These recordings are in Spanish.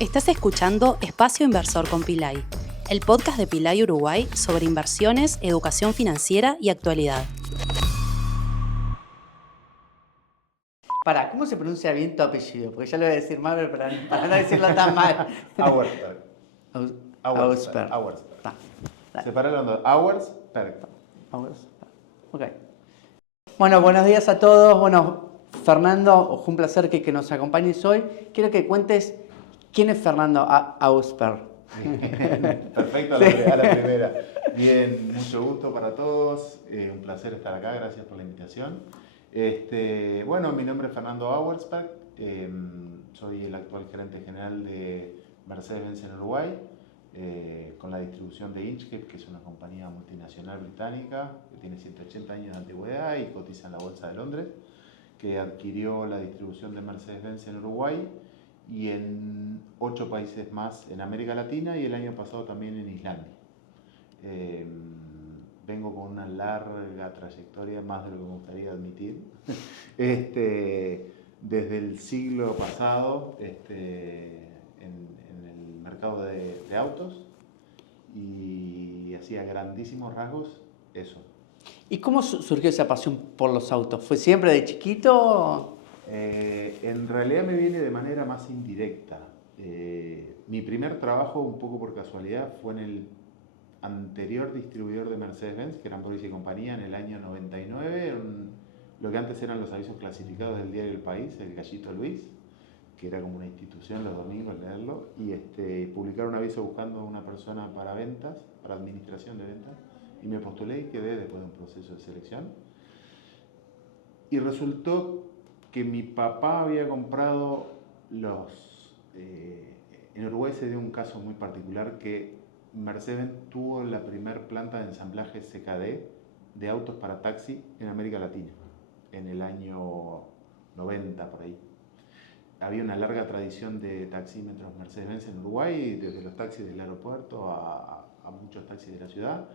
Estás escuchando Espacio Inversor con Pilay, el podcast de Pilay Uruguay sobre inversiones, educación financiera y actualidad. ¿Cómo se pronuncia bien tu apellido? Porque ya lo voy a decir mal, pero para no decirlo tan mal. Auersperg. Auersperg. Auersperg. Separando Auersperg. Ok. Bueno, buenos días a todos. Bueno, Fernando, fue un placer que nos acompañes hoy. Quiero que cuentes quién es Fernando Auersperg. Perfecto, a la primera. Bien, mucho gusto para todos. Un placer estar acá, gracias por la invitación. Bueno, mi nombre es Fernando Auersperg. Soy el actual gerente general de Mercedes-Benz en Uruguay, con la distribución de Inchcape, que es una compañía multinacional británica que tiene 180 años de antigüedad y cotiza en la Bolsa de Londres, que adquirió la distribución de Mercedes-Benz en Uruguay y en 8 países más en América Latina y el año pasado también en Islandia. Vengo con una larga trayectoria, más de lo que me gustaría admitir, desde el siglo pasado en el mercado de autos, y hacía grandísimos rasgos eso. ¿Y cómo surgió esa pasión por los autos? ¿Fue siempre de chiquito? En realidad me viene de manera más indirecta. Mi primer trabajo, un poco por casualidad, fue en el anterior distribuidor de Mercedes-Benz, que era Ambroise y compañía, en el año 99, lo que antes eran los avisos clasificados del diario El País, el Gallito Luis, que era como una institución los domingos leerlo, y publicaron un aviso buscando una persona para ventas, para administración de ventas, y me postulé y quedé después de un proceso de selección. Y resultó que mi papá había comprado en Uruguay se dio un caso muy particular que Mercedes tuvo la primer planta de ensamblaje CKD de autos para taxi en América Latina, en el año 90 por ahí. Había una larga tradición de taxímetros Mercedes-Benz en Uruguay, desde los taxis del aeropuerto a muchos taxis de la ciudad.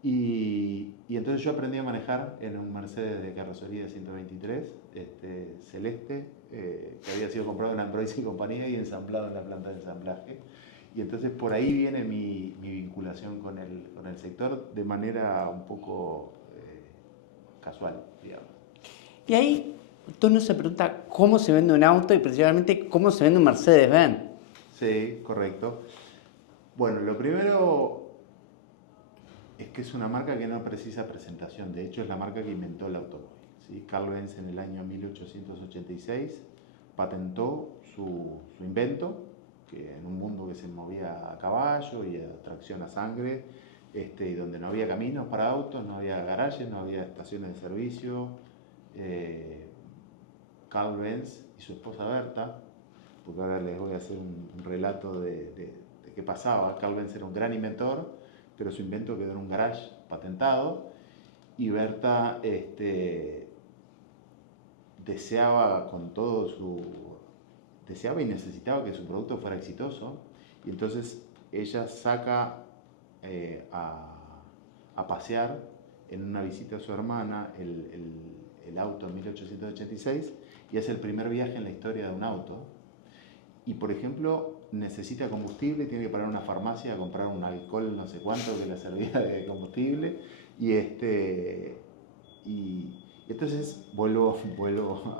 Y entonces yo aprendí a manejar en un Mercedes de carrocería 123, celeste, que había sido comprado en Ambroise y compañía y ensamblado en la planta de ensamblaje. Y entonces por ahí viene mi vinculación con el sector de manera un poco casual, digamos. Y ahí uno se pregunta cómo se vende un auto y principalmente cómo se vende un Mercedes-Benz. Sí, correcto. Bueno, lo primero es que es una marca que no precisa presentación. De hecho, es la marca que inventó el automóvil, ¿sí? Carl Benz en el año 1886 patentó su invento, que en un mundo que se movía a caballo y a tracción a sangre, y donde no había caminos para autos, no había garajes, no había estaciones de servicio. Carl Benz y su esposa Berta, porque ahora les voy a hacer un relato de qué pasaba. Carl Benz era un gran inventor, pero su invento quedó en un garage patentado, y Berta deseaba con todo deseaba y necesitaba que su producto fuera exitoso, y entonces ella saca a pasear en una visita a su hermana el auto en 1886, y es el primer viaje en la historia de un auto. Y por ejemplo, necesita combustible, tiene que parar a una farmacia a comprar un alcohol no sé cuánto que le servía de combustible. Y entonces vuelvo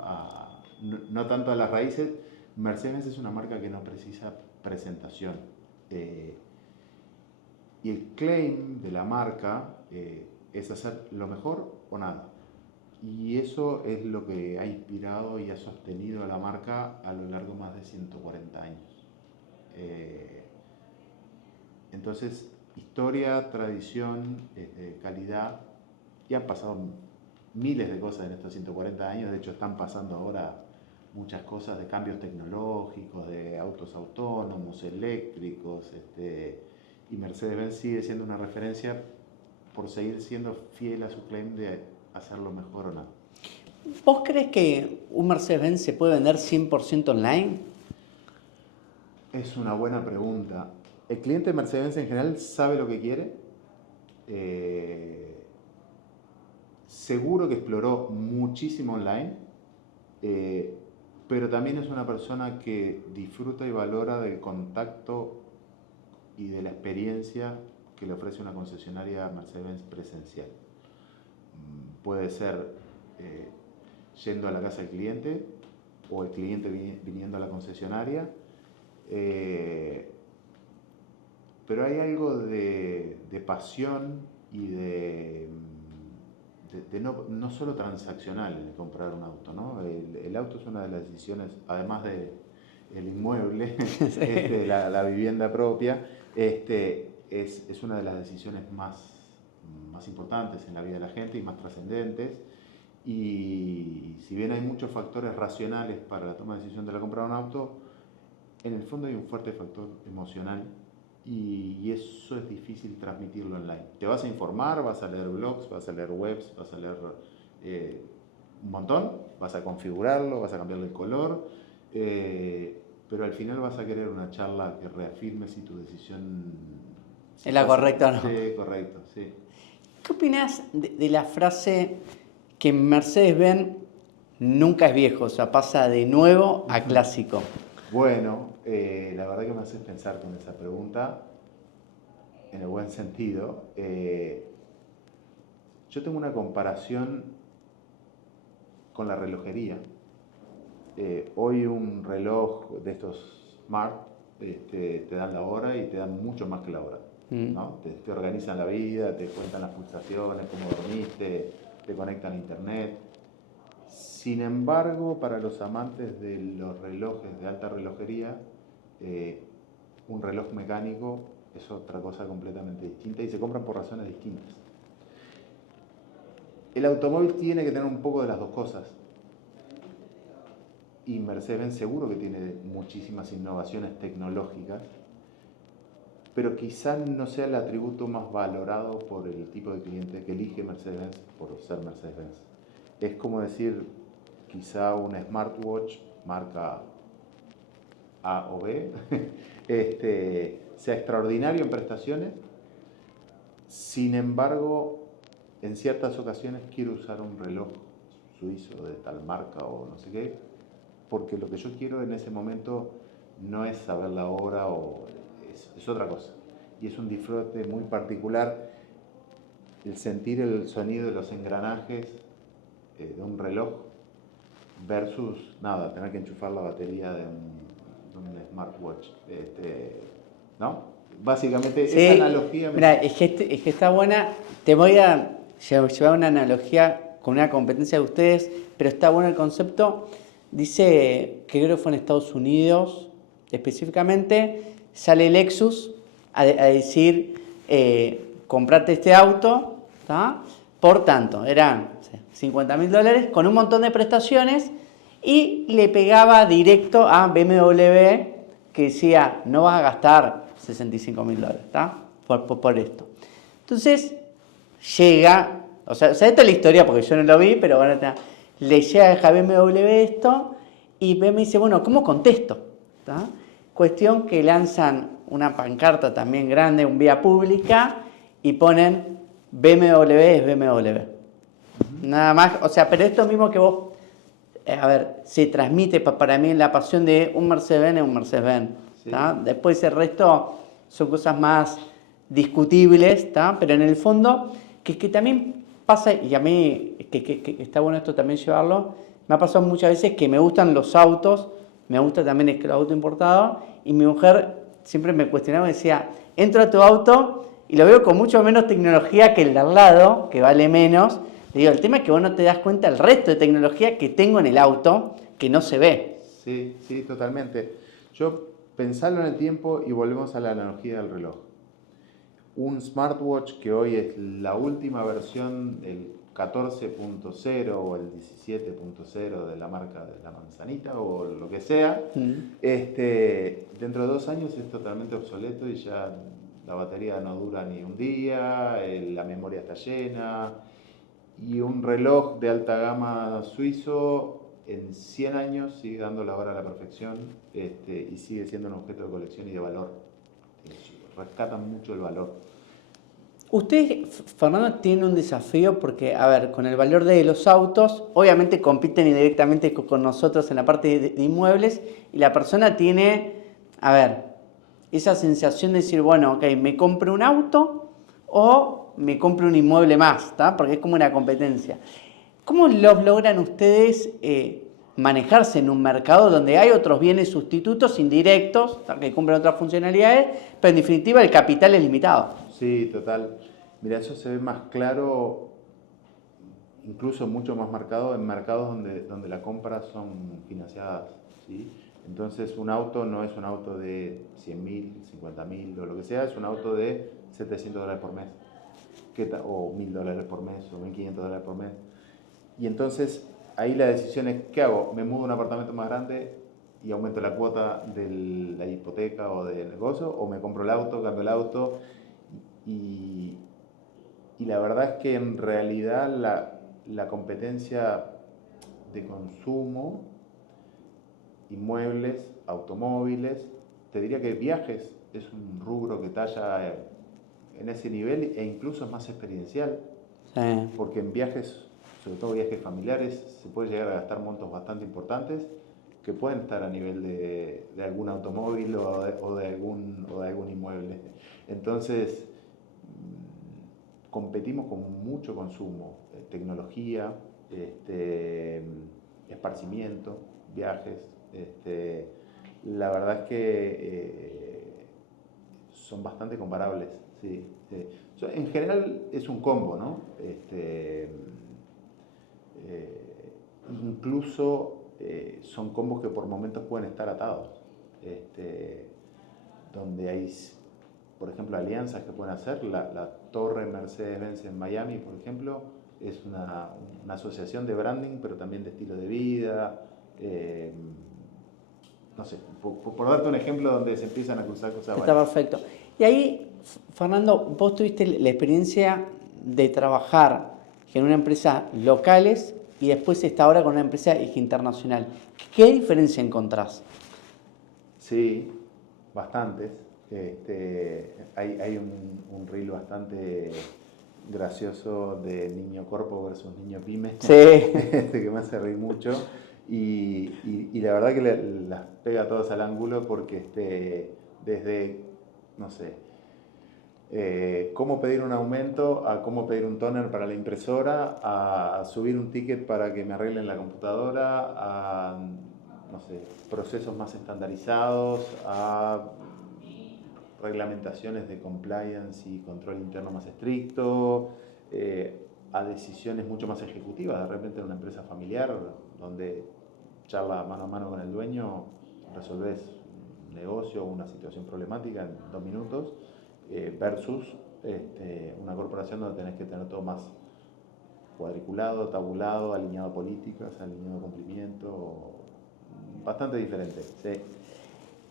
a, no tanto a las raíces. Mercedes es una marca que no precisa presentación. Y el claim de la marca es hacer lo mejor o nada. Y eso es lo que ha inspirado y ha sostenido a la marca a lo largo de más de 140 años. Entonces, historia, tradición, calidad, y han pasado miles de cosas en estos 140 años. De hecho, están pasando ahora muchas cosas de cambios tecnológicos, de autos autónomos, eléctricos, y Mercedes-Benz sigue siendo una referencia por seguir siendo fiel a su claim de hacerlo mejor o no. ¿Vos crees que un Mercedes-Benz se puede vender 100% online? Es una buena pregunta. El cliente de Mercedes-Benz en general sabe lo que quiere. Seguro que exploró muchísimo online. pero también es una persona que disfruta y valora del contacto y de la experiencia que le ofrece una concesionaria Mercedes-Benz presencial. Puede ser yendo a la casa del cliente o el cliente viniendo a la concesionaria, pero hay algo de pasión y de no solo transaccional en comprar un auto, ¿no? El auto es una de las decisiones, además de el inmueble, sí. La vivienda propia, es una de las decisiones más importantes en la vida de la gente y más trascendentes. Y si bien hay muchos factores racionales para la toma de decisión de la compra de un auto, en el fondo hay un fuerte factor emocional y eso es difícil transmitirlo online. Te vas a informar, vas a leer blogs, vas a leer webs, vas a leer un montón, vas a configurarlo, vas a cambiarle el color, pero al final vas a querer una charla que reafirme si tu decisión es la correcta o no. Sí, correcto, sí. ¿Qué opinas de la frase que Mercedes-Benz nunca es viejo, o sea, pasa de nuevo a clásico? Bueno, la verdad que me haces pensar con esa pregunta, en el buen sentido. Yo tengo una comparación con la relojería. Hoy un reloj de estos smart te dan la hora y te dan mucho más que la hora, ¿no? Te organizan la vida, te cuentan las pulsaciones, cómo dormiste, te conectan a internet. Sin embargo, para los amantes de los relojes de alta relojería, un reloj mecánico es otra cosa completamente distinta y se compran por razones distintas. El automóvil tiene que tener un poco de las dos cosas. Y Mercedes-Benz seguro que tiene muchísimas innovaciones tecnológicas, pero quizás no sea el atributo más valorado por el tipo de cliente que elige Mercedes-Benz por ser Mercedes-Benz. Es como decir, quizá un smartwatch marca A o B sea extraordinario en prestaciones, sin embargo, en ciertas ocasiones quiero usar un reloj suizo de tal marca o no sé qué, porque lo que yo quiero en ese momento no es saber la hora o es otra cosa. Y es un disfrute muy particular el sentir el sonido de los engranajes de un reloj versus, tener que enchufar la batería de un smartwatch. ¿No? Básicamente sí, esa analogía... Mira, es que está buena. Te voy a llevar una analogía con una competencia de ustedes, pero está bueno el concepto. Dice que creo que fue en Estados Unidos, específicamente, sale Lexus a decir, comprate este auto, ¿tá? Por tanto, eran $50.000 con un montón de prestaciones y le pegaba directo a BMW que decía, no vas a gastar $65.000, ¿tá? Por esto. Entonces, llega, o sea, esta es la historia porque yo no lo vi, pero bueno, le llega a BMW esto y BMW dice, bueno, ¿cómo contesto? ¿Tá? Cuestión que lanzan una pancarta también grande, un vía pública y ponen BMW es BMW. Nada más, o sea, pero esto mismo que vos, se transmite para mí la pasión de un Mercedes-Benz es un Mercedes-Benz. Sí. Después el resto son cosas más discutibles, ¿tá? Pero en el fondo, que también pasa, y a mí, que está bueno esto también llevarlo, me ha pasado muchas veces que me gustan los autos, me gusta también el auto importado, y mi mujer siempre me cuestionaba y decía, entro a tu auto y lo veo con mucho menos tecnología que el de al lado, que vale menos. Le digo, el tema es que vos no te das cuenta del resto de tecnología que tengo en el auto, que no se ve. Sí, sí, totalmente. Yo pensarlo en el tiempo y volvemos a la analogía del reloj. Un smartwatch que hoy es la última versión, el 14.0 o el 17.0 de la marca de la manzanita o lo que sea, dentro de 2 años es totalmente obsoleto y ya la batería no dura ni un día, la memoria está llena. Y un reloj de alta gama suizo en 100 años sigue dando la hora a la perfección y sigue siendo un objeto de colección y de valor. Rescatan mucho el valor. Ustedes, Fernando, tienen un desafío porque, a ver, con el valor de los autos, obviamente compiten indirectamente con nosotros en la parte de inmuebles y la persona tiene, a ver, esa sensación de decir, bueno, ok, me compro un auto o me compro un inmueble más, ¿está? Porque es como una competencia. ¿Cómo los logran ustedes manejarse en un mercado donde hay otros bienes sustitutos indirectos, que cumplen otras funcionalidades, pero en definitiva el capital es limitado? Sí, total. Mira, eso se ve más claro, incluso mucho más marcado en mercados donde las compras son financiadas, ¿sí? Entonces un auto no es un auto de 100.000, 50.000 o lo que sea, es un auto de $700 por mes, o $1.000 por mes, o $1.500 por mes. Y entonces ahí la decisión es, ¿qué hago? ¿Me mudo a un apartamento más grande y aumento la cuota de la hipoteca o del negocio? ¿O me compro el auto, cambio el auto? Y, y la verdad es que en realidad la competencia de consumo, inmuebles, automóviles, te diría que viajes es un rubro que talla en ese nivel e incluso es más experiencial, Sí. porque en viajes, sobre todo viajes familiares, se puede llegar a gastar montos bastante importantes que pueden estar a nivel de algún automóvil o de algún inmueble. Entonces, competimos con mucho consumo, tecnología, esparcimiento, viajes. La verdad es que son bastante comparables. Sí, sí. En general es un combo, ¿no? Incluso son combos que por momentos pueden estar atados. Donde hay, por ejemplo, alianzas que pueden hacer. La torre Mercedes-Benz en Miami, por ejemplo, es una asociación de branding, pero también de estilo de vida. No sé, por darte un ejemplo donde se empiezan a cruzar cosas Está varias. perfecto. Y ahí, Fernando, vos tuviste la experiencia de trabajar en una empresa locales y después está ahora con una empresa internacional. ¿Qué diferencia encontrás? Sí, bastantes. Hay un reel bastante gracioso de niño corpo versus niño pyme, Sí. que me hace reír mucho. Y la verdad que las pega todas al ángulo porque desde, no sé, cómo pedir un aumento, a cómo pedir un toner para la impresora, a subir un ticket para que me arreglen la computadora, a, no sé, procesos más estandarizados, a reglamentaciones de compliance y control interno más estricto, a decisiones mucho más ejecutivas. De repente en una empresa familiar donde charla mano a mano con el dueño, resolvés un negocio o una situación problemática en 2 minutos, versus una corporación donde tenés que tener todo más cuadriculado, tabulado, alineado a políticas, alineado a cumplimiento, bastante diferente. Sí.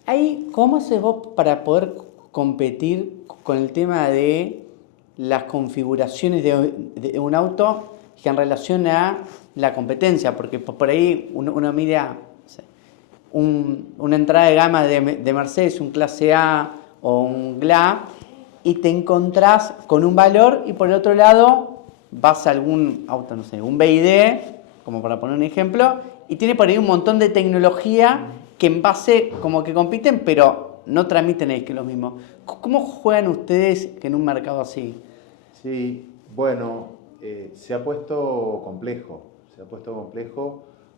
Ahí, ¿cómo haces vos para poder competir con el tema de las configuraciones de un auto en relación a la competencia? Porque por ahí uno mira, no sé, una entrada de gama de Mercedes, un clase A o un GLA, y te encontrás con un valor y por el otro lado vas a algún auto, no sé, un BYD, como para poner un ejemplo, y tiene por ahí un montón de tecnología que en base como que compiten, pero no transmiten es que lo mismo. ¿Cómo juegan ustedes en un mercado así? Sí, bueno, se ha puesto complejo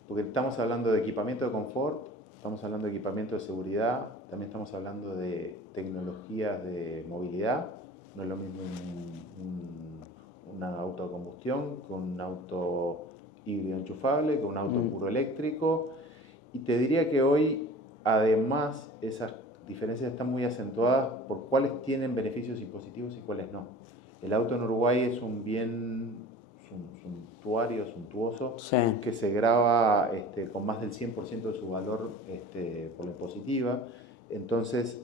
porque estamos hablando de equipamiento de confort, estamos hablando de equipamiento de seguridad, también estamos hablando de tecnologías de movilidad. No es lo mismo un auto de combustión con un auto híbrido enchufable, con un auto puro eléctrico. Y te diría que hoy, además, esas diferencias están muy acentuadas por cuáles tienen beneficios impositivos y cuáles no. El auto en Uruguay es un bien suntuoso, Sí. que se grava con más del 100% de su valor por la impositiva. Entonces,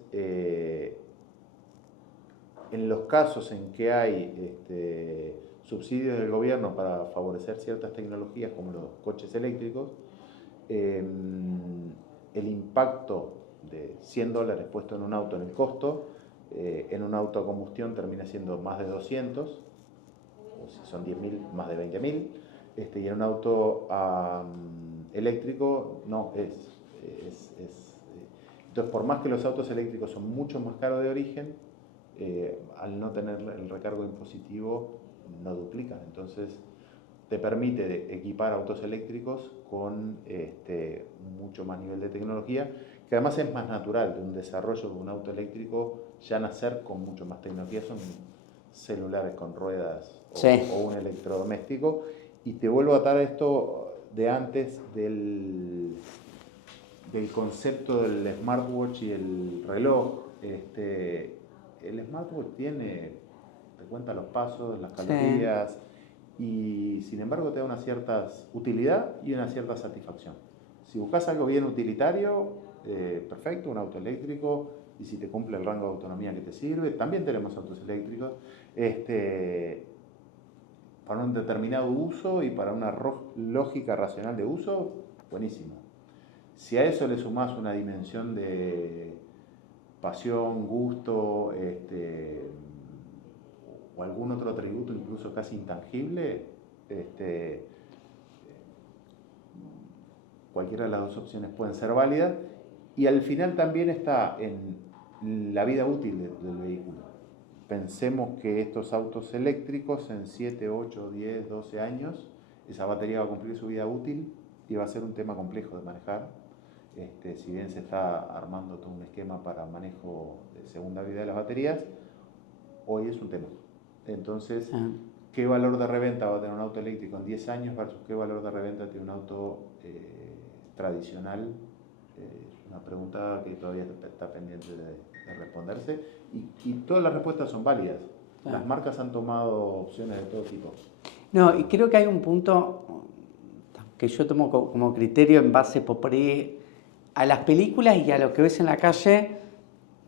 en los casos en que hay subsidios del gobierno para favorecer ciertas tecnologías como los coches eléctricos, el impacto de $100 puesto en un auto en el costo en un auto a combustión termina siendo más de 200, o si son 10.000, más de 20.000, y en un auto eléctrico no entonces, por más que los autos eléctricos son mucho más caros de origen, al no tener el recargo impositivo no duplican. Entonces, te permite equipar autos eléctricos con mucho más nivel de tecnología, que además es más natural de un desarrollo de un auto eléctrico ya nacer con mucho más tecnología. Son celulares con ruedas o un electrodoméstico. Y te vuelvo a atar esto de antes del concepto del smartwatch y el reloj. El smartwatch te cuenta los pasos, las calorías, y sin embargo te da una cierta utilidad y una cierta satisfacción. Si buscas algo bien utilitario, perfecto, un auto eléctrico, y si te cumple el rango de autonomía que te sirve, también tenemos autos eléctricos, para un determinado uso y para una lógica racional de uso, buenísimo. Si a eso le sumás una dimensión de pasión, gusto, o algún otro atributo incluso casi intangible, cualquiera de las dos opciones pueden ser válidas. Y al final también está en la vida útil del vehículo. Pensemos que estos autos eléctricos en 7, 8, 10, 12 años, esa batería va a cumplir su vida útil y va a ser un tema complejo de manejar. Si bien se está armando todo un esquema para manejo de segunda vida de las baterías, hoy es un tema. Entonces, ¿qué valor de reventa va a tener un auto eléctrico en 10 años versus qué valor de reventa tiene un auto tradicional? Es una pregunta que todavía está pendiente de responderse, y todas las respuestas son válidas. Las marcas han tomado opciones de todo tipo. No, y creo que hay un punto que yo tomo como criterio en base por ahí a las películas y a lo que ves en la calle.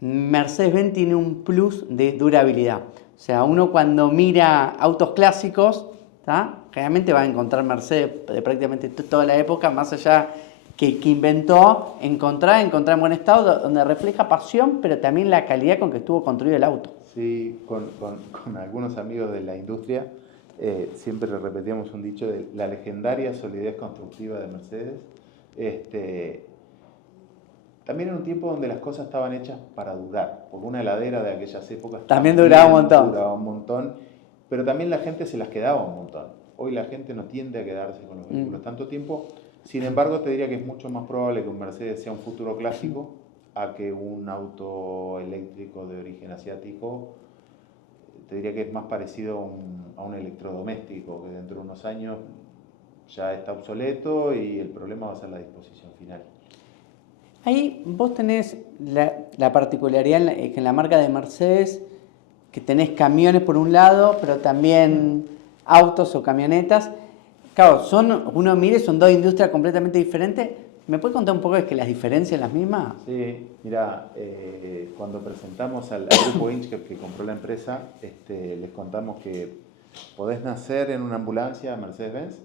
Mercedes-Benz tiene un plus de durabilidad. O sea, uno cuando mira autos clásicos, generalmente va a encontrar Mercedes de prácticamente toda la época, más allá que inventó, encontrar en buen estado, donde refleja pasión, pero también la calidad con que estuvo construido el auto. Sí, con algunos amigos de la industria siempre repetíamos un dicho de la legendaria solidez constructiva de Mercedes. También en un tiempo donde las cosas estaban hechas para durar, porque una heladera de aquellas épocas también duraba un montón, pero también la gente se las quedaba un montón. Hoy la gente no tiende a quedarse con los vehículos tanto tiempo. Sin embargo, te diría que es mucho más probable que un Mercedes sea un futuro clásico a que un auto eléctrico de origen asiático. Te diría que es más parecido a un electrodoméstico, que dentro de unos años ya está obsoleto y el problema va a ser la disposición final. Ahí vos tenés la particularidad en la marca de Mercedes, que tenés camiones por un lado, pero también autos o camionetas. Claro, uno mire, son dos industrias completamente diferentes. ¿Me puedes contar un poco de que las diferencias las mismas? Sí, mira, cuando presentamos al grupo Inchcape que compró la empresa, les contamos que podés nacer en una ambulancia Mercedes-Benz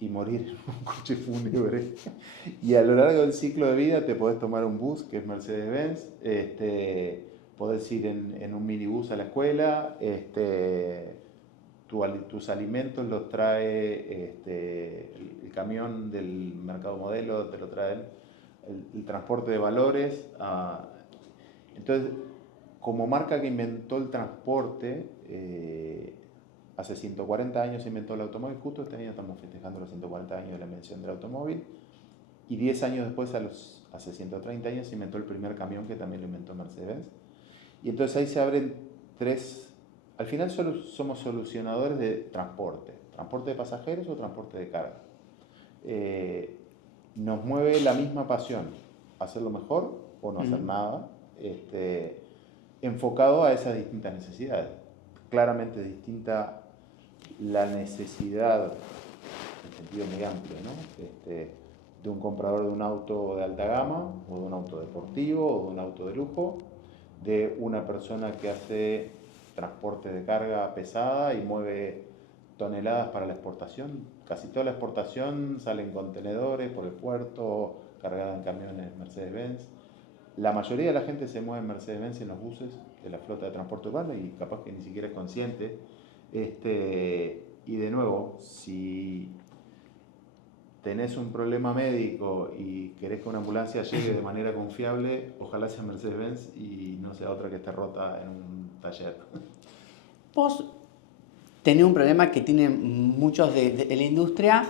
y morir en un coche fúnebre. Y a lo largo del ciclo de vida te podés tomar un bus, que es Mercedes-Benz, podés ir en un minibús a la escuela, tus alimentos los trae el camión del mercado modelo, te lo trae el transporte de valores. Entonces, como marca que inventó el transporte, hace 140 años se inventó el automóvil. Justo este año estamos festejando los 140 años de la invención del automóvil, y 10 años después, hace 130 años, se inventó el primer camión, que también lo inventó Mercedes-Benz. Y entonces ahí se abren tres. Al final solo somos solucionadores de transporte de pasajeros o transporte de carga. Nos mueve la misma pasión, hacerlo mejor o no hacer nada, enfocado a esas distintas necesidades. Claramente distinta la necesidad, en sentido muy amplio, ¿no? De un comprador de un auto de alta gama, o de un auto deportivo, o de un auto de lujo, de una persona que hace transporte de carga pesada y mueve toneladas para la exportación. Casi toda la exportación sale en contenedores por el puerto, cargada en camiones Mercedes-Benz. la mayoría de la gente se mueve en Mercedes-Benz en los buses de la flota de transporte urbano y capaz que ni siquiera es consciente. Y de nuevo, si tenés un problema médico y querés que una ambulancia llegue de manera confiable, ojalá sea Mercedes-Benz y no sea otra que esté rota en un taller. Vos tenés un problema que tienen muchos de la industria,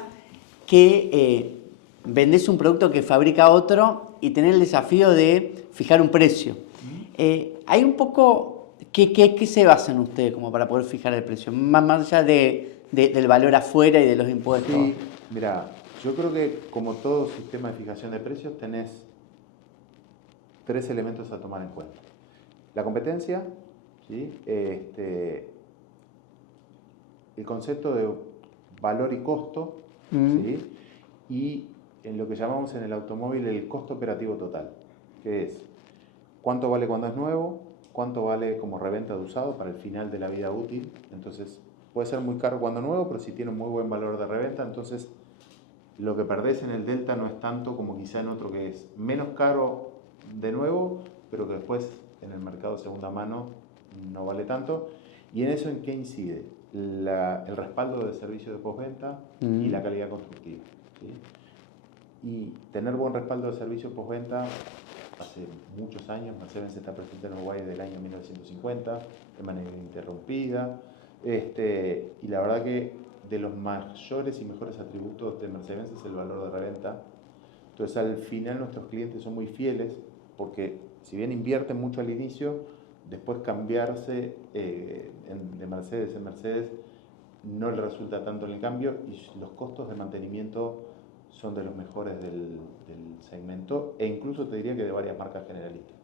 que vendés un producto que fabrica otro y tenés el desafío de fijar un precio. Hay un poco, ¿qué se basan ustedes como para poder fijar el precio? Más allá del valor afuera y de los impuestos. Sí, mira, yo creo que como todo sistema de fijación de precios tenés 3 elementos a tomar en cuenta. La competencia, ¿sí? El concepto de valor y costo, ¿sí? Y en lo que llamamos en el automóvil el costo operativo total, que es cuánto vale cuando es nuevo, cuánto vale como reventa de usado para el final de la vida útil. Entonces puede ser muy caro cuando nuevo, pero si tiene un muy buen valor de reventa, entonces lo que perdés en el delta no es tanto como quizá en otro que es menos caro de nuevo, pero que después en el mercado de segunda mano no vale tanto. ¿Y en eso en qué incide? El respaldo de servicio de postventa y la calidad constructiva, ¿sí? Y tener buen respaldo de servicio postventa, hace muchos años, Mercedes está presente en Uruguay desde el año 1950, de manera ininterrumpida, y la verdad que de los mayores y mejores atributos de Mercedes es el valor de reventa. Entonces al final nuestros clientes son muy fieles porque si bien invierten mucho al inicio, después cambiarse de Mercedes en Mercedes no le resulta tanto en el cambio y los costos de mantenimiento son de los mejores del segmento e incluso te diría que de varias marcas generalistas,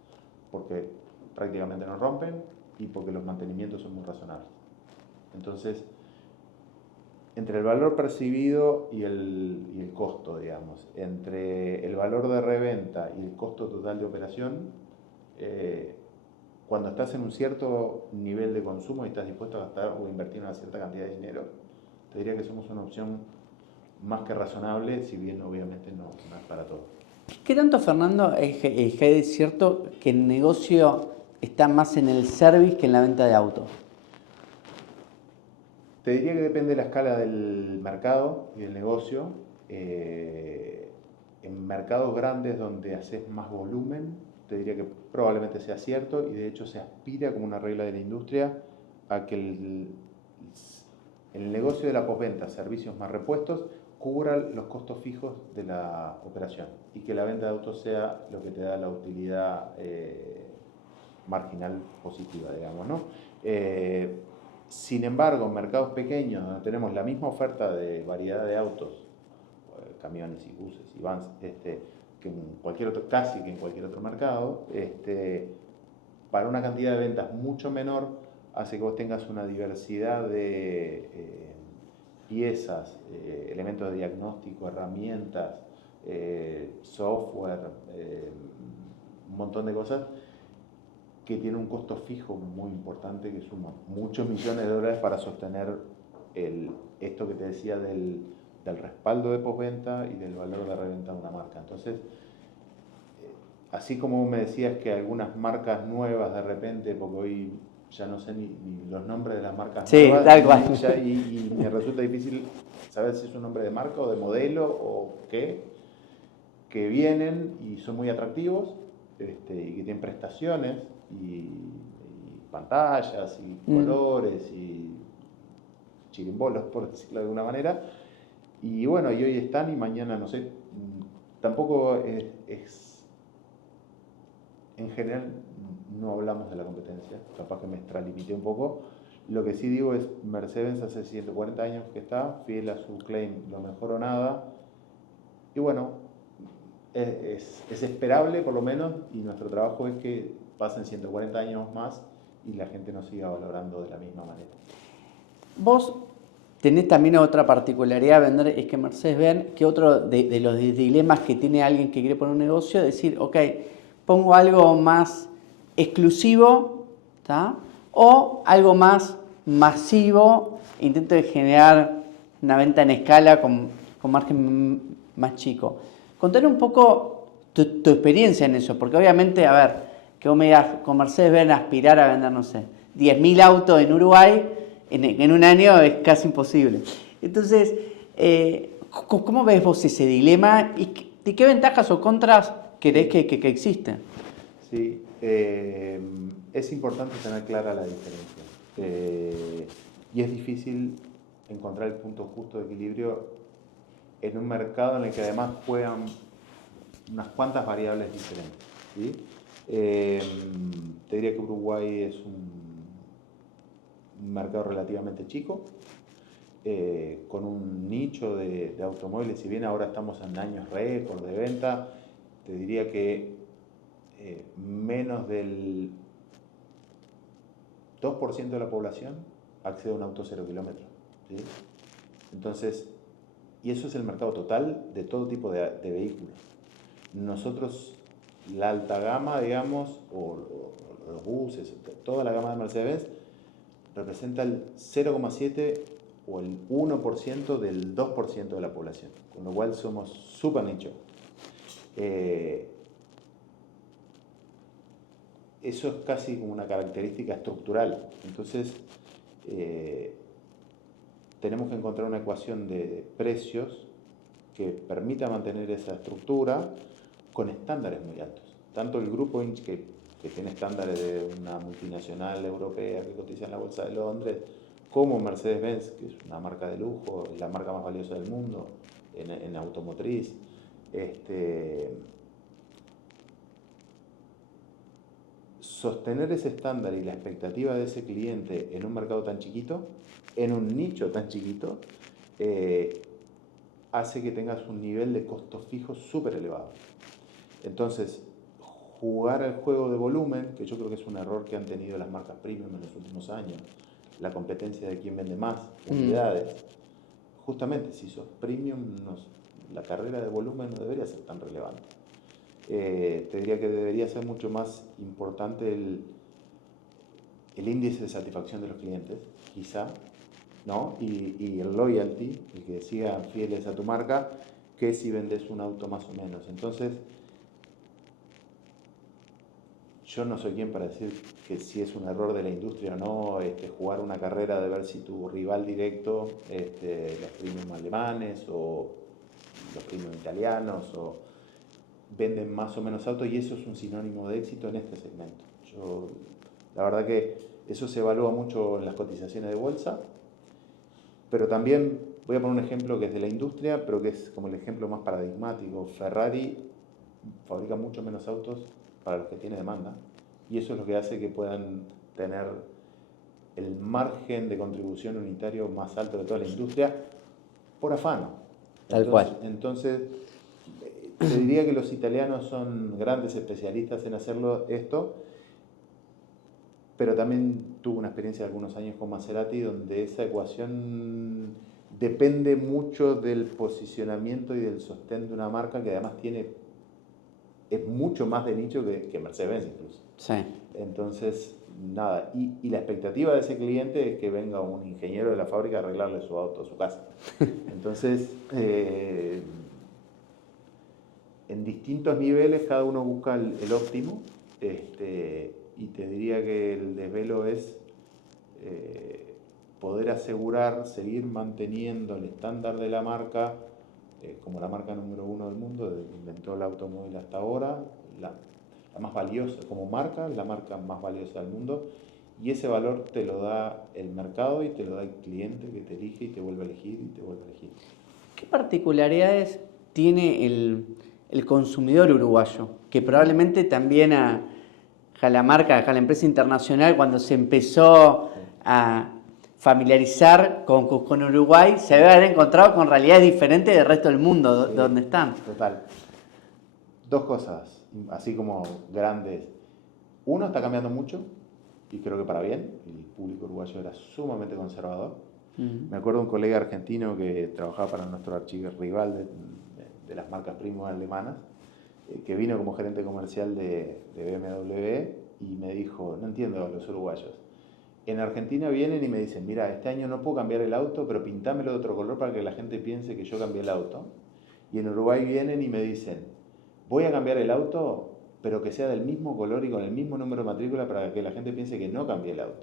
porque prácticamente no rompen y porque los mantenimientos son muy razonables. Entonces, entre el valor percibido y el costo, digamos, entre el valor de reventa y el costo total de operación, cuando estás en un cierto nivel de consumo y estás dispuesto a gastar o invertir una cierta cantidad de dinero, te diría que somos una opción más que razonable, si bien obviamente no es para todo. ¿Qué tanto, Fernando, es cierto que el negocio está más en el service que en la venta de autos? Te diría que depende de la escala del mercado y del negocio. En mercados grandes donde haces más volumen, te diría que probablemente sea cierto y de hecho se aspira como una regla de la industria a que el negocio de la postventa, servicios más repuestos, cubra los costos fijos de la operación y que la venta de autos sea lo que te da la utilidad marginal positiva, digamos, ¿no? Sin embargo, en mercados pequeños donde tenemos la misma oferta de variedad de autos, camiones y buses y vans, que en cualquier otro, casi que en cualquier otro mercado, para una cantidad de ventas mucho menor, hace que vos tengas una diversidad de piezas, elementos de diagnóstico, herramientas, software, un montón de cosas que tiene un costo fijo muy importante que suma muchos millones de dólares para sostener esto que te decía del respaldo de postventa y del valor de reventa de una marca. Entonces, así como me decías que algunas marcas nuevas de repente, porque hoy ya no sé ni los nombres de las marcas nuevas, tal cual. Y me resulta difícil saber si es un nombre de marca o de modelo o qué, que vienen y son muy atractivos y que tienen prestaciones y pantallas y colores y chirimbolos, por decirlo de alguna manera. Y bueno, y hoy están y mañana no sé. Tampoco es en general no hablamos de la competencia, capaz que me extralimité un poco. Lo que sí digo es Mercedes hace 140 años que está, fiel a su claim, lo mejor o nada. Y bueno, es esperable por lo menos y nuestro trabajo es que pasen 140 años más y la gente nos siga valorando de la misma manera. Vos tenés también otra particularidad de vender, es que Mercedes-Benz, que otro de los dilemas que tiene alguien que quiere poner un negocio, es decir, ok, pongo algo más exclusivo, ¿tá? O algo más masivo, intento de generar una venta en escala con margen más chico. Contar un poco tu experiencia en eso, porque obviamente, a ver, que vos me digas, con Mercedes-Benz aspirar a vender, no sé, 10.000 autos en Uruguay, en un año es casi imposible. Entonces, ¿cómo ves vos ese dilema y qué ventajas o contras crees que existen? Sí, es importante tener clara la diferencia. Y es difícil encontrar el punto justo de equilibrio en un mercado en el que además juegan unas cuantas variables diferentes. ¿Sí? Te diría que Uruguay es un mercado relativamente chico, con un nicho de automóviles. Si bien ahora estamos en años récord de venta, te diría que menos del 2% de la población accede a un auto 0 kilómetros. ¿Sí? Entonces, y eso es el mercado total de todo tipo de vehículos. Nosotros, la alta gama, digamos, o los buses, toda la gama de Mercedes, representa el 0,7 o el 1% del 2% de la población, con lo cual somos súper nicho. Eso es casi como una característica estructural. Entonces, tenemos que encontrar una ecuación de precios que permita mantener esa estructura con estándares muy altos. Tanto el grupo Inch, que tiene estándares de una multinacional europea que cotiza en la Bolsa de Londres, como Mercedes-Benz, que es una marca de lujo, la marca más valiosa del mundo en automotriz. Sostener ese estándar y la expectativa de ese cliente en un mercado tan chiquito, en un nicho tan chiquito, hace que tengas un nivel de costos fijos súper elevado. Entonces, jugar al juego de volumen, que yo creo que es un error que han tenido las marcas premium en los últimos años, la competencia de quién vende más unidades, justamente si sos premium, la carrera de volumen no debería ser tan relevante. Te diría que debería ser mucho más importante el índice de satisfacción de los clientes, quizá, ¿no? Y el loyalty, el que sigan fieles a tu marca, que si vendes un auto más o menos. Entonces, yo no soy quien para decir que si es un error de la industria o no, jugar una carrera de ver si tu rival directo, los premium alemanes o los premium italianos, o venden más o menos autos, y eso es un sinónimo de éxito en este segmento. La verdad que eso se evalúa mucho en las cotizaciones de bolsa, pero también voy a poner un ejemplo que es de la industria, pero que es como el ejemplo más paradigmático. Ferrari fabrica mucho menos autos para los que tiene demanda, y eso es lo que hace que puedan tener el margen de contribución unitario más alto de toda la industria por afano. Tal cual. Entonces, te diría que los italianos son grandes especialistas en hacerlo esto, pero también tuve una experiencia de algunos años con Maserati donde esa ecuación depende mucho del posicionamiento y del sostén de una marca que además es mucho más de nicho que Mercedes incluso. Sí. Entonces, nada, y la expectativa de ese cliente es que venga un ingeniero de la fábrica a arreglarle su auto, su casa. Entonces, en distintos niveles cada uno busca el óptimo, y te diría que el desvelo es poder asegurar, seguir manteniendo el estándar de la marca como la marca número 1 del mundo, desde que inventó el automóvil hasta ahora, la más valiosa como marca, la marca más valiosa del mundo, y ese valor te lo da el mercado y te lo da el cliente que te elige y te vuelve a elegir y te vuelve a elegir. ¿Qué particularidades tiene el consumidor uruguayo? Que probablemente también a la marca, a la empresa internacional, cuando se empezó a familiarizar con Uruguay, se debe haber encontrado con realidades diferentes del resto del mundo, Sí, donde están. Total. Dos cosas, así como grandes. Uno, está cambiando mucho, y creo que para bien. El público uruguayo era sumamente conservador. Me acuerdo de un colega argentino que trabajaba para nuestro archirrival de las marcas premium alemanas, que vino como gerente comercial de BMW, y me dijo, no entiendo a los uruguayos. En Argentina vienen y me dicen, mira, este año no puedo cambiar el auto, pero pintámelo de otro color para que la gente piense que yo cambié el auto. Y en Uruguay vienen y me dicen, voy a cambiar el auto, pero que sea del mismo color y con el mismo número de matrícula para que la gente piense que no cambié el auto.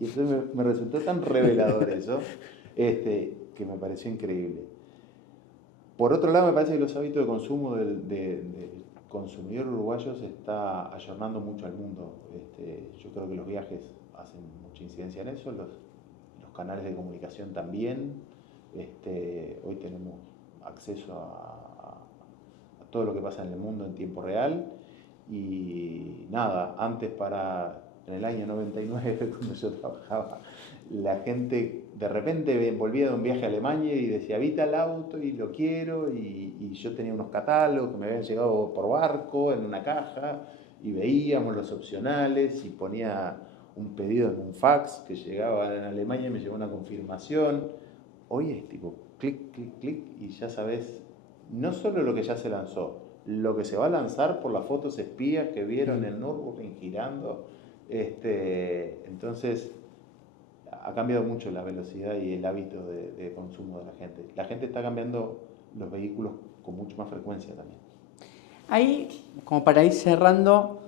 Y entonces me resultó tan revelador eso, que me pareció increíble. Por otro lado, me parece que los hábitos de consumo del consumidor uruguayo se está ayornando mucho al mundo. Yo creo que los viajes hacen mucha incidencia en eso, los canales de comunicación también. Hoy tenemos acceso a todo lo que pasa en el mundo en tiempo real. Y nada, antes en el año 99, cuando yo trabajaba, la gente de repente volvía de un viaje a Alemania y decía, vi tal auto y lo quiero, y yo tenía unos catálogos que me habían llegado por barco en una caja, y veíamos los opcionales, y ponía un pedido en un fax que llegaba en Alemania y me llegó una confirmación. Hoy es tipo clic, clic, clic, y ya sabes no solo lo que ya se lanzó, lo que se va a lanzar por las fotos espías que vieron en Nürburgring girando. Entonces, ha cambiado mucho la velocidad y el hábito de consumo de la gente. La gente está cambiando los vehículos con mucho más frecuencia también. Ahí, como para ir cerrando,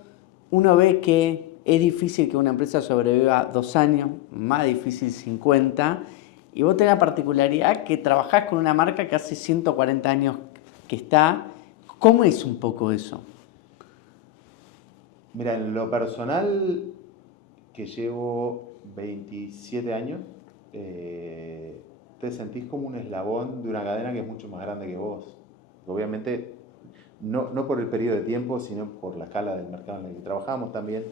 uno ve que es difícil que una empresa sobreviva 2 años, más difícil 50, y vos tenés la particularidad que trabajás con una marca que hace 140 años que está. ¿Cómo es un poco eso? Mira, en lo personal, que llevo 27 años, te sentís como un eslabón de una cadena que es mucho más grande que vos. Obviamente, no por el periodo de tiempo, sino por la escala del mercado en el que trabajamos también.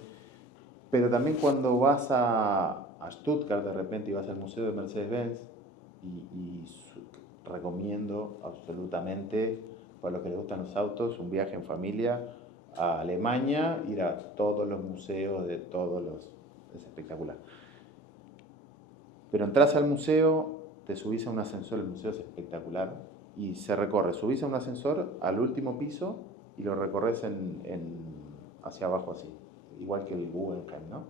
Pero también cuando vas a Stuttgart de repente y vas al museo de Mercedes-Benz, y recomiendo absolutamente, para los que les gustan los autos, un viaje en familia a Alemania, ir a todos los museos de todos los... Es espectacular. Pero entras al museo, te subís a un ascensor, el museo es espectacular, y se recorre, subís a un ascensor al último piso y lo recorres hacia abajo así, igual que el Guggenheim, ¿no?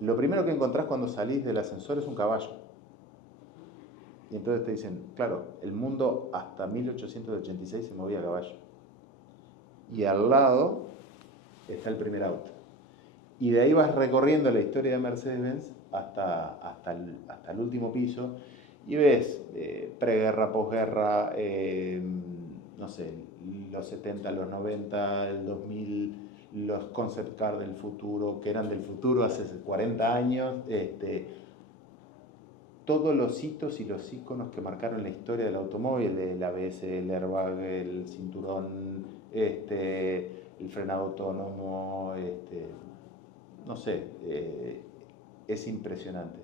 Lo primero que encontrás cuando salís del ascensor es un caballo. Y entonces te dicen, claro, el mundo hasta 1886 se movía a caballo. Y al lado está el primer auto. Y de ahí vas recorriendo la historia de Mercedes-Benz hasta el último piso y ves preguerra, posguerra, no sé, los 70, los 90, el 2000, los concept car del futuro, que eran del futuro hace 40 años, todos los hitos y los iconos que marcaron la historia del automóvil, el ABS, el airbag, el cinturón, el frenado autónomo, no sé, es impresionante.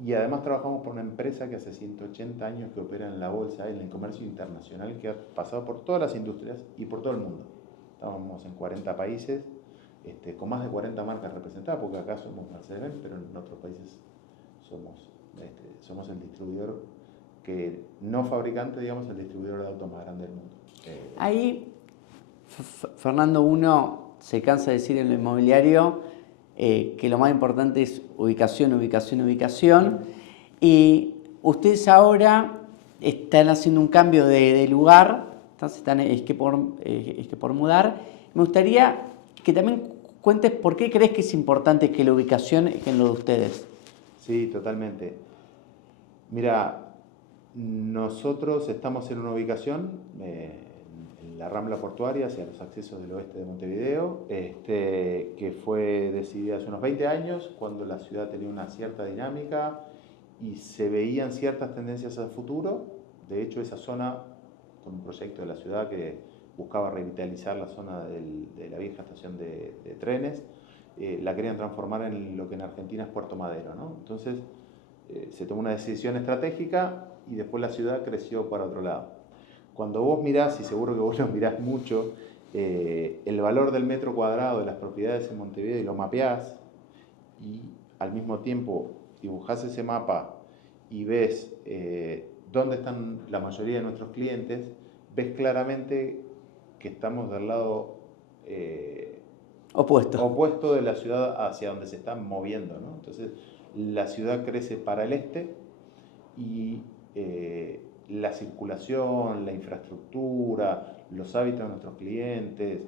Y además trabajamos por una empresa que hace 180 años que opera en la bolsa, en el comercio internacional, que ha pasado por todas las industrias y por todo el mundo. Estábamos en 40 países, con más de 40 marcas representadas, porque acá somos Mercedes-Benz, pero en otros países somos el distribuidor, que no fabricante, digamos, el distribuidor de autos más grande del mundo. Ahí, Fernando, uno se cansa de decir en lo inmobiliario que lo más importante es ubicación, ubicación, ubicación. Y ustedes ahora están haciendo un cambio de lugar, entonces es que por mudar. Me gustaría que también cuentes por qué crees que es importante que la ubicación esté en lo de ustedes. Sí, totalmente. Mira, nosotros estamos en una ubicación en la Rambla Portuaria, hacia los accesos del oeste de Montevideo, que fue decidida hace unos 20 años, cuando la ciudad tenía una cierta dinámica y se veían ciertas tendencias al futuro. De hecho, esa zona, con un proyecto de la ciudad que buscaba revitalizar la zona de la vieja estación de trenes, la querían transformar en lo que en Argentina es Puerto Madero, ¿no? Entonces, se tomó una decisión estratégica y después la ciudad creció para otro lado. Cuando vos mirás, y seguro que vos lo mirás mucho, el valor del metro cuadrado de las propiedades en Montevideo y lo mapeás, y al mismo tiempo dibujás ese mapa y ves dónde están la mayoría de nuestros clientes, ves claramente que estamos del lado opuesto de la ciudad hacia donde se están moviendo, ¿no? Entonces, la ciudad crece para el este y la circulación, la infraestructura, los hábitos de nuestros clientes,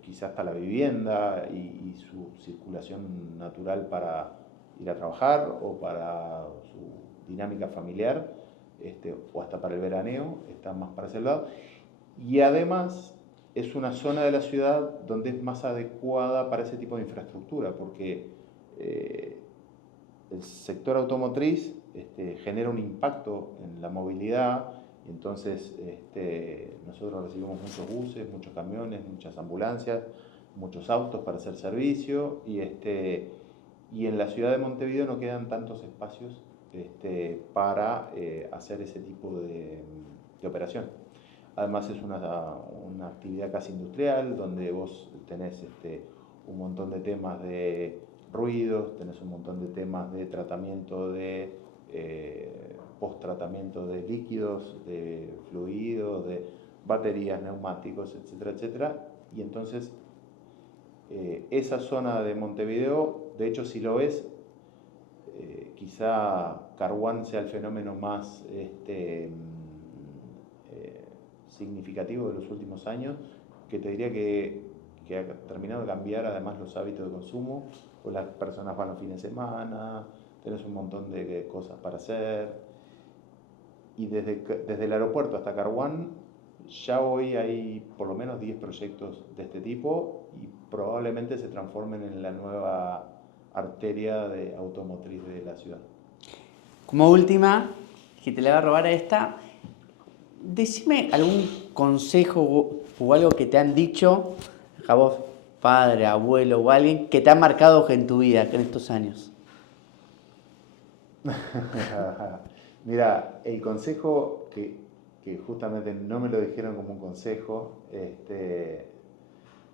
quizás hasta la vivienda y su circulación natural para ir a trabajar o para su dinámica familiar, o hasta para el veraneo, está más para ese lado. Y además es una zona de la ciudad donde es más adecuada para ese tipo de infraestructura, porque el sector automotriz genera un impacto en la movilidad, y entonces nosotros recibimos muchos buses, muchos camiones, muchas ambulancias, muchos autos para hacer servicio, y en la ciudad de Montevideo no quedan tantos espacios para hacer ese tipo de operación. Además es una actividad casi industrial, donde vos tenés un montón de temas de ruidos, tenés un montón de temas de tratamiento de post-tratamiento de líquidos, de fluidos, de baterías, neumáticos, etcétera, etcétera. Y entonces esa zona de Montevideo, de hecho si lo ves, quizá Caruán sea el fenómeno más significativo de los últimos años, que te diría que ha terminado de cambiar además los hábitos de consumo, pues las personas van los fines de semana, tenés un montón de cosas para hacer, y desde el aeropuerto hasta Caruán ya hoy hay por lo menos 10 proyectos de este tipo y probablemente se transformen en la nueva arteria de automotriz de la ciudad. Como última, que te la voy a robar a esta, decime algún consejo o algo que te han dicho a vos, padre, abuelo o alguien, que te ha marcado en tu vida en estos años. Mira, el consejo que justamente no me lo dijeron como un consejo,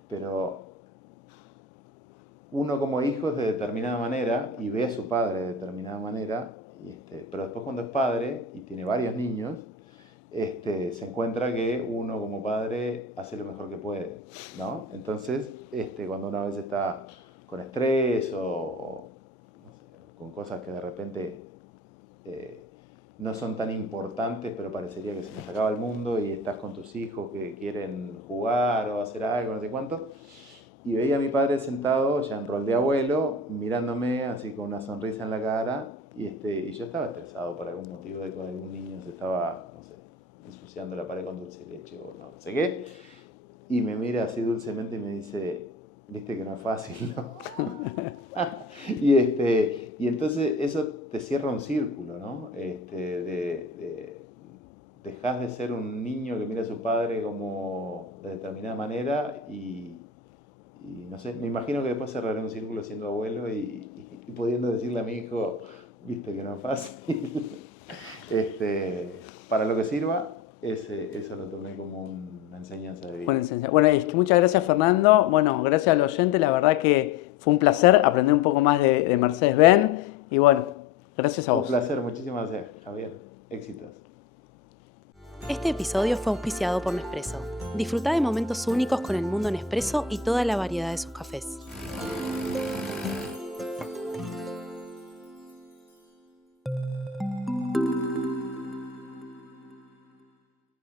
pero uno como hijo es de determinada manera y ve a su padre de determinada manera, pero después cuando es padre y tiene varios niños, se encuentra que uno como padre hace lo mejor que puede, ¿no? Entonces, cuando una vez está con estrés o con cosas que de repente no son tan importantes, pero parecería que se les acaba el mundo y estás con tus hijos que quieren jugar o hacer algo, no sé cuánto, y veía a mi padre sentado ya en rol de abuelo, mirándome así con una sonrisa en la cara, y yo estaba estresado por algún motivo de que algún niño se estaba, no sé, ensuciando la pared con dulce de leche o no sé qué, y me mira así dulcemente y me dice, viste que no es fácil, ¿no? y entonces eso te cierra un círculo, ¿no? Dejás de ser un niño que mira a su padre como de determinada manera y no sé, me imagino que después cerraré un círculo siendo abuelo y pudiendo decirle a mi hijo, viste que no es fácil. Para lo que sirva, eso lo tomé como una enseñanza de vida. Buena enseñanza. Bueno, es que muchas gracias, Fernando. Bueno, gracias al oyente. La verdad que fue un placer aprender un poco más de Mercedes-Benz. Y bueno, gracias a vos. Un placer. Muchísimas gracias, Javier. Éxitos. Este episodio fue auspiciado por Nespresso. Disfruta de momentos únicos con el mundo Nespresso y toda la variedad de sus cafés.